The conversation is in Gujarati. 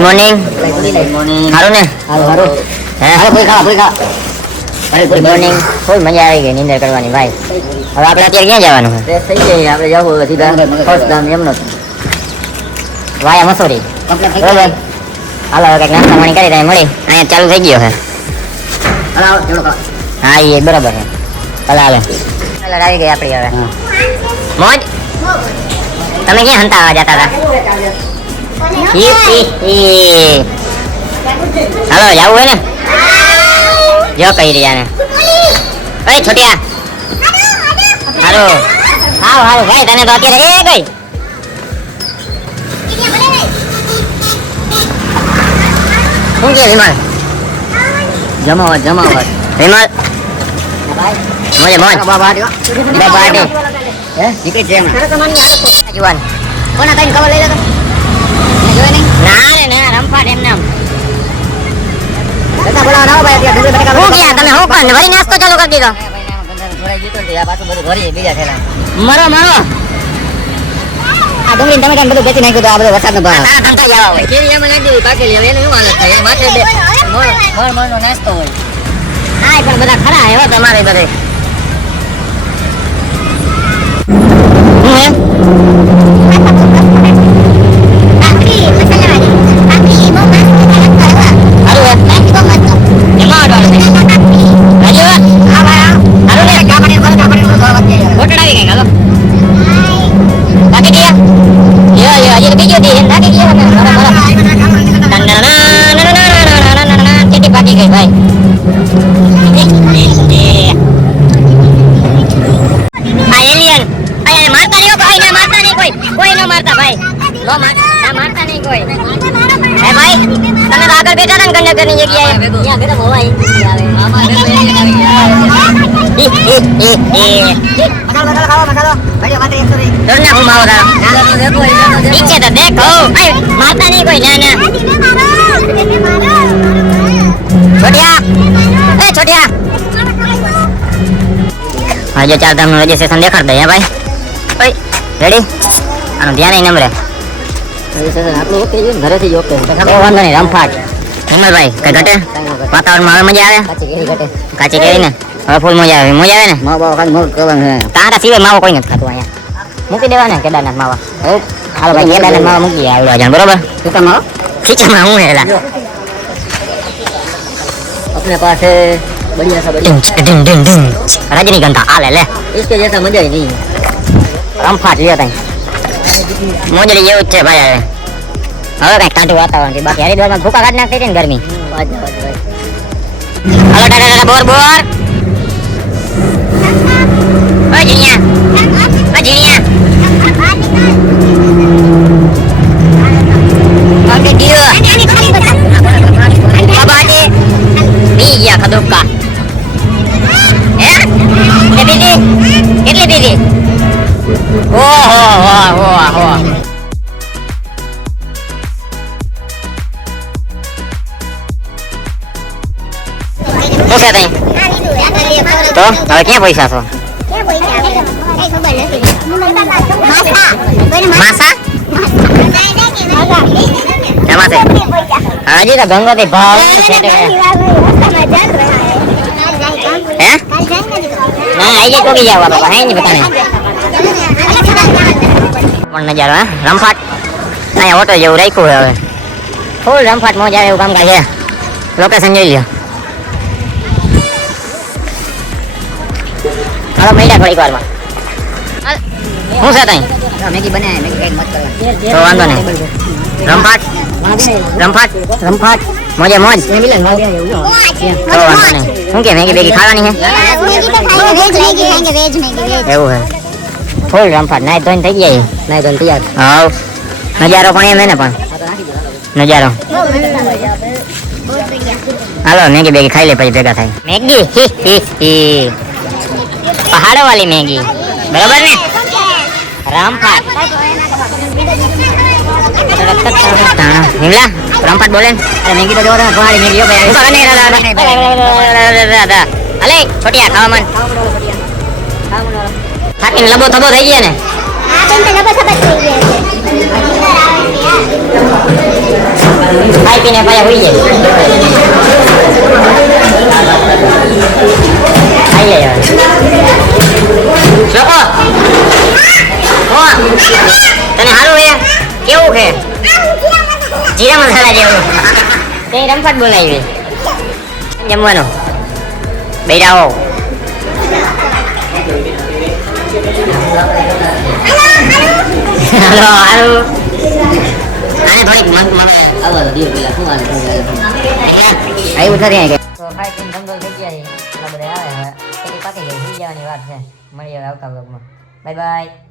મોર્નિંગ સારું ને ગુડ મોર્નિંગ ફૂલ મજા આવી ગઈ નીંદર કરવાની ભાઈ. હવે આપણે અત્યારે ક્યાં જવાનું છે? થઈ જાય આપણે જવું સીધા ફર્સ્ટ ધામ એમનો વાયા મસૂરી બરોબર. હાલો હવે કંઈક નાસ્તા પાણી કરી મળી અહીંયા ચાલુ થઈ ગયો છે. હા એ બરોબર છે. ભલે હાલે કલર આવી ગઈ આપણી હવે મોજ. તમે ક્યાં હંતાવા જતા હતા? હાલો જવું હોય ને જો કહી રહ્યા ને અરે છોટિયા હાલો હાવ હાલો ભાઈ તને તો અત્યારે એ ગઈ શું કે વિમલ જમાવટ વિમલ મોજે મોજ બાબાડે હે નીકળી જેમ જુવાન કોના કઈ કવર લઈ લેતો જોઈ નહીં ના રે ના રમફાટ એમ નામ બેટા બોલાવ ના ભાઈ અત્યારે ઢુંગળી બટેકા હું ગયા તમે હું કાન વળી નાસ્તો ચાલુ કરી દીધો ઘોડાઈ જીતો ને આ પાછું બધું ઘરી બીજા થેલા મરો આ ડુંગળી ટમેટા બધું બેચી નાખ્યું તો આ બધો વરસાદ નો ભાવ તારા ધંધા જાવા હોય કેરી એમાં નાખી દીધી પાકેલી હવે એનું શું હાલત થાય એ માથે બે મોર નો નાસ્તો હોય હા પણ બધા ખરા એવા તમારે બધે હું એમ આજે ચાર ધામ નું રજીસ્ટ્રેશન દેખાડ દે ભાઈ. રેડી આનું ધ્યાન નહીં નમરે ઘરેથી ઓકે વાંધો નહીં રમફાટ હિમલભાઈ કઈ ઘટે વાતાવરણમાં હવે મજા આવે કાચી કેરી ને હવે ફૂલ મજા આવે ને તારા સિવાય માવો કોઈ નથી ખાતું અહીંયા મૂકી દેવા ને કેદારનાથ માવા. હાલો ભાઈ કેદારનાથ માવા મૂકી આવ્યો જાણ બરોબર ખીચામાં હું હેલા अपने पास है बढ़िया सा बढ़िया रजनीगंधा आ ले इसके जैसा मजा ही नहीं रमफाट लिया था मोजड़ी ये उच्च भाई હવે કઈ કાઢું વાતાવરણ કે બાકી હરિદ્વારમાં ભૂકા કાઢ નાખી છે ને ગરમી. હાલો ટાટા બોર બોર ઓય જીણિયા ઓકે ડીઓ બાબાજી બીયા ખદોકા હે કે બીજી કેટલી બીજી ઓહો હો હો શું છે તઈ તો હવે ક્યાં પૈસા છો? માસા એમાં છે હજી તો ગંગોત્રી ભાવ હે ના આઈ જાય કોકી જાવ બાબા હે ને બતાને પણ નજારો હે રમફાટ અહીંયા ઓટો જેવું રાખ્યું હવે ફૂલ રમફાટ મોજ આવે એવું કામકાજ છે. લોકેશન જોઈ લ્યો. હાલો મહિલા થોડીક વારમાં શું છે તઈ મેગી બનાવે મેગી કઈ મત કરવા તો વાંધો નહીં રમફાટ મોજે મોજ તો વાંધો નહીં શું કે મેગી બેગી ખાવાની છે એવું હે ફૂલ રમફાટ નાઈ ધોઈને થઈ ગયા નાઈ ધોઈને તૈયાર હાવ નજારો પણ એમ હે ને પણ નજારો હાલો મેગી બેગી ખાઈ લે પછી ભેગા થાય મેગી પહાડો વાલી મેગી બરોબર ને રામફાટ નિમલા રામફાટ બોલે અરે મેગી તો જોવા પહાડી મેગી અલે છોટિયા ખાવા મન થાકીને લબો થબો થઈ ગયા ને હા બેન લબો થબો થઈ ગયા ખાઈ પીને પાછા હોઈ જાય ખાઈ જાય લોકો તને સારું હે કેવું છે જીરા મસાલા જેવું તે રમફટ બોલાવી જમવાનું બેરાઓ હાલો હાલો આને થોડીક મન આવા દિયો પેલા શું આને આઈ ઉઠારી આય તો ખાઈ પીને ધંધો થઈ ગયા છે એટલા બધા આવે હવે તેની પાકી ગઈ જવાની વાત છે મળીએ આવતા વ્લોગમાં બાય બાય